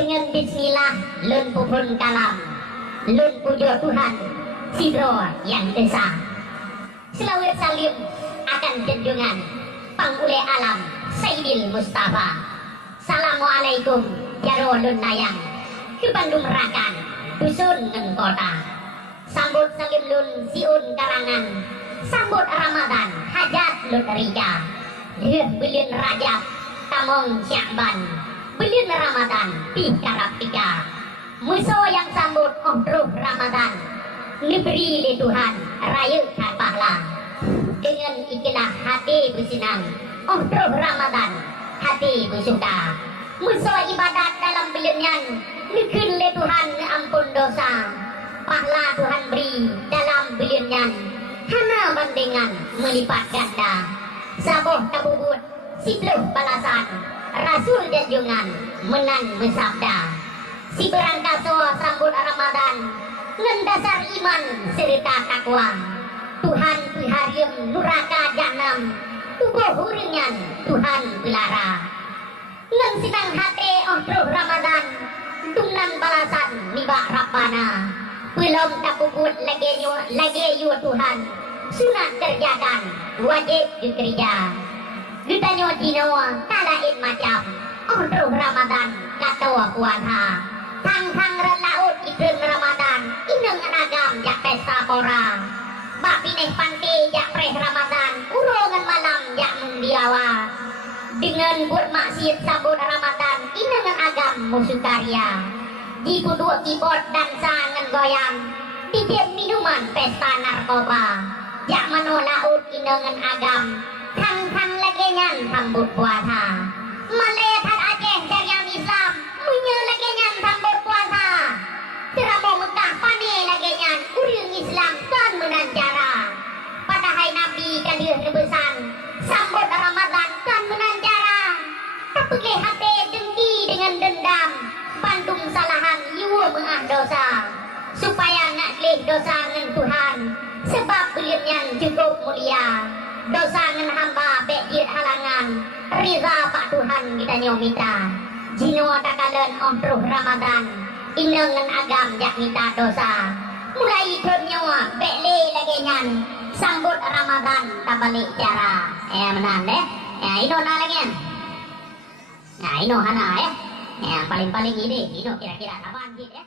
Dengan bismillah lun pupun kalam, lun puja Tuhan sidro yang esa. Selawat salim akan junjungan pangule alam Sayyidil Mustafa. Assalamualaikum jaro lun nayang ke Bandung Rakan dusun ngen kota. Sambut salim lun siun karangan, sambut Ramadan hajat lun rija. Lihat bilin Rajab tamong Syakban, bilin Ramadan pikarap pika. Muso yang sambut omruh Ramadan, diberi oleh Tuhan raya pahla. Dengan ikilah hati bersenang, omruh Ramadan hati bersuka. Muso ibadat dalam bilinyan, dikir oleh Tuhan ampun dosa. Pahla Tuhan beri dalam bilinyan, hana bandingan melipat ganda. Saboh tabubut sipluh balasan, Rasul janjungan menan bersabda. Si berangkaso sambut Ramadan, ngen dasar iman serta takwa. Tuhan pihariem nuraka jahanam, tubuh huringan Tuhan belara. Ngen sinang hati omruh Ramadan, dumnan balasan nibak Rabbana. Belum tabubut lagi yu Tuhan, sunat kerjakan wajib dikerja. Ditanya Dino kalain macam omruh Ramadan katawa puasa. Tang-tang relaut ikrim Ramadan ineng anagam jak pesta pora. Bak pineh panti jak preh Ramadan urongan malam jak mendiawa. Dengan buat maksiat sabun Ramadan ineng agam musuh karya. Di kuduk keyboard dan sangan goyang, di tiap minuman pesta narkoba. Jak menolaut inengan agam, tang-tang lagenyan sambut puasa. Malehat Aceh jariam Islam, punya lagenyan sambut puasa. Ceramo Mekah pane lagenyan, uring Islam kan menancara. Padahal Nabi kadir nebesan, sambut Ramadan kan menancara. Tapi ke hati dengki dengan dendam, Bandung salahan yuwa mengah dosa. Supaya nak leh dosa dengan Tuhan, sebab beliau cukup mulia. Dosa dengan hamba bekir halangan, riza Pak Tuhan kita nyomita. Jino takalan omruh Ramadan, inengan agam jak minta dosa. Mulai nyawa bekle lagi nyan, sambut Ramadan tak balik cara. Menan deh, ino na lagi nyan. Ino hana yang paling-paling ini, ino kira-kira apaan gitu ya.